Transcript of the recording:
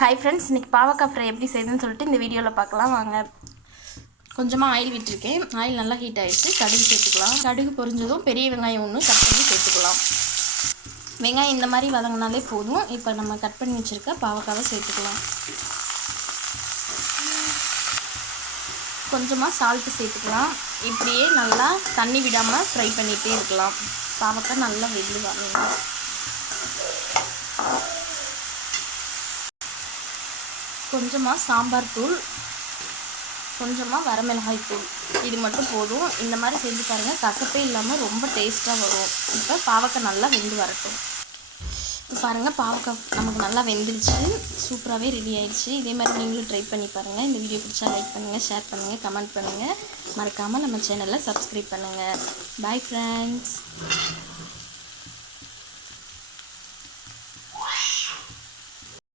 Hi friends, இன்றைக்கி பாவக்காய் fry எப்படி செய்யுதுன்னு சொல்லிட்டு இந்த வீடியோவில் பார்க்கலாம் வாங்க. கொஞ்சமாக ஆயில் விட்டுருக்கேன். ஆயில் நல்லா ஹீட் ஆகிடுச்சு. கடுகு சேர்த்துக்கலாம். கடுகு பொரிஞ்சதும் பெரிய வெங்காயம் ஒன்று கட் பண்ணி சேர்த்துக்கலாம். வெங்காயம் இந்த மாதிரி வதங்கினாலே போதும். இப்போ நம்ம கட் பண்ணி வச்சுருக்க பாவக்காவை சேர்த்துக்கலாம். கொஞ்சமாக சால்ட்டு சேர்த்துக்கலாம். இப்படியே நல்லா தண்ணி விடாமல் ஃப்ரை பண்ணிகிட்டே இருக்கலாம். பாவக்காய் நல்லா வெந்து வரணும். கொஞ்சமாக சாம்பார் தூள், கொஞ்சமாக வரமிளகாய் தூள், இது மட்டும் போதும். இந்த மாதிரி செஞ்சு பாருங்கள், கசப்பே இல்லாமல் ரொம்ப டேஸ்ட்டாக வரும். இப்போ பாவக்காய் நல்லா வெந்து வரட்டும். இப்போ பாருங்கள், பாவக்காய் நமக்கு நல்லா வெந்துடுச்சு. சூப்பராகவே ரெடி ஆயிடுச்சு. இதே மாதிரி நீங்களும் ட்ரை பண்ணி பாருங்கள். இந்த வீடியோ பிடிச்சா லைக் பண்ணுங்கள், ஷேர் பண்ணுங்கள், கமெண்ட் பண்ணுங்கள். மறக்காமல் நம்ம சேனலை சப்ஸ்கிரைப் பண்ணுங்கள். Bye friends.